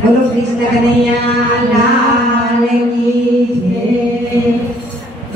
બોલો કૃષ્ણ કનૈયા લાલ કી જય।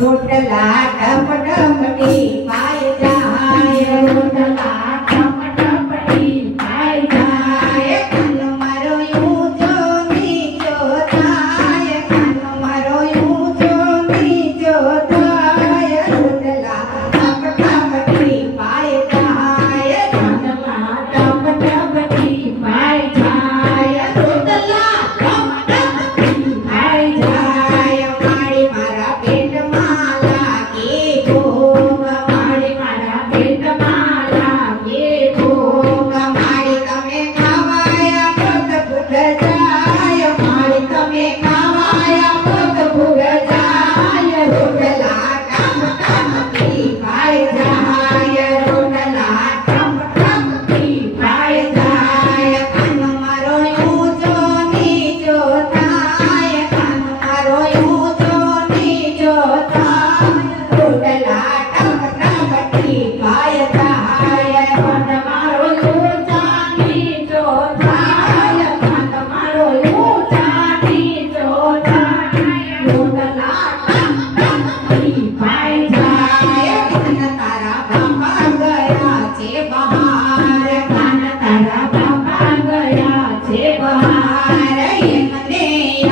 રોટલા ટપટપટી પાય જાય, રોટલા ટપટપટી પાય જાય, કાનો મારો ઊંચો નીચો થાય, કાનો મારો ઊંચો નીચો થાય, રોટલા ટપટપટી પાય જાય, રોટલા ટપટપટી પાય જાય, રોટલા ટપટપટી પાય જાય, મારી મારા પેટમાં લાગે ભોગ, મારી મારા પેટમાં લાગે ભોગ, મારી તમે ખાવાયા પોત ભૂગ જાય, મારી તમે ખાવાયા પોત ભૂગ જાય, રોટલા ટપટપટી પાય જાય, રોટલા ટપટપટી પાય જાય, કાનો મારો ઊંચો નીચો થાય, કાનો મારો ઊંચો નીચો થાય, રોટલા ટપટપટી પાય જાય, કાનો મારો ઊંચા નીચો થાય, કાનો મારો ઊંચા નીચો થાય, રોટલા ટપટપટી પાય જાય, કાન તારા બાપા ગયા છે બહાર, કાન તારા બાપા ગયા છે બહાર, એમને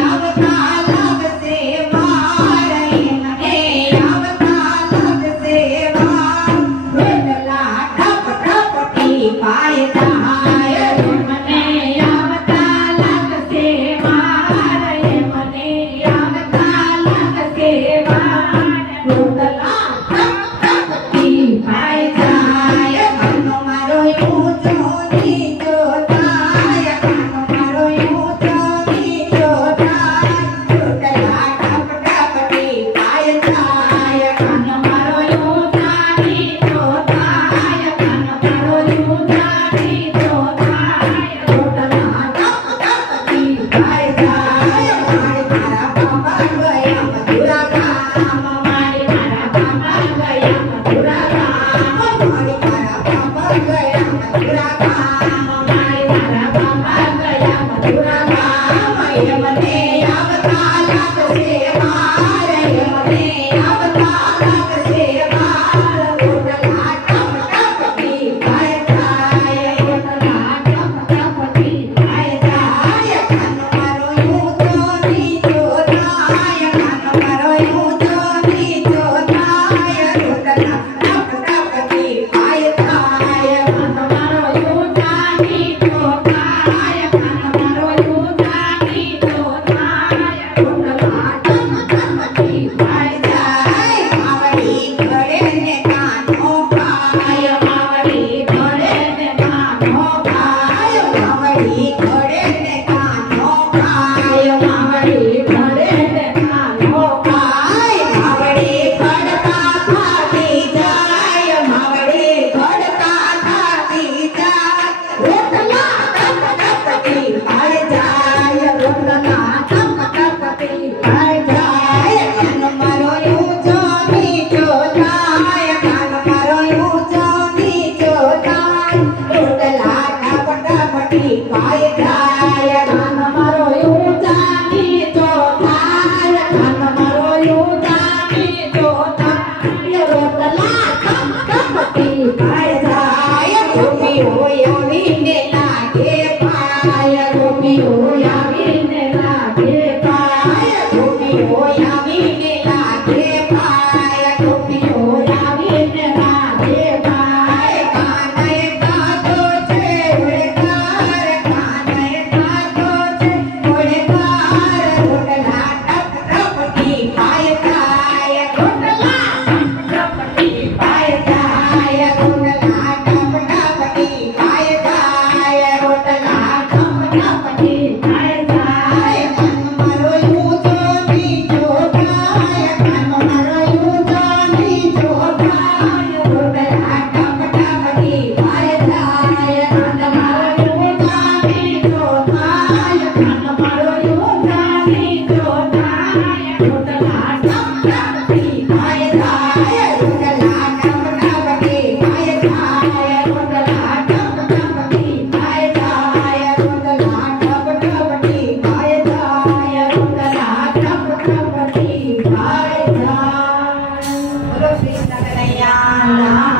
આવતા લાગશે વાર, એમને આવતા લાગશે વાર, રોટલા ટપટપટી પાય જાય, એમને આવતા લાગશે વાર, એમને આવતા લાગશે વાર, રોટલા ટપટપટી પાય જાય, કાનો લાલ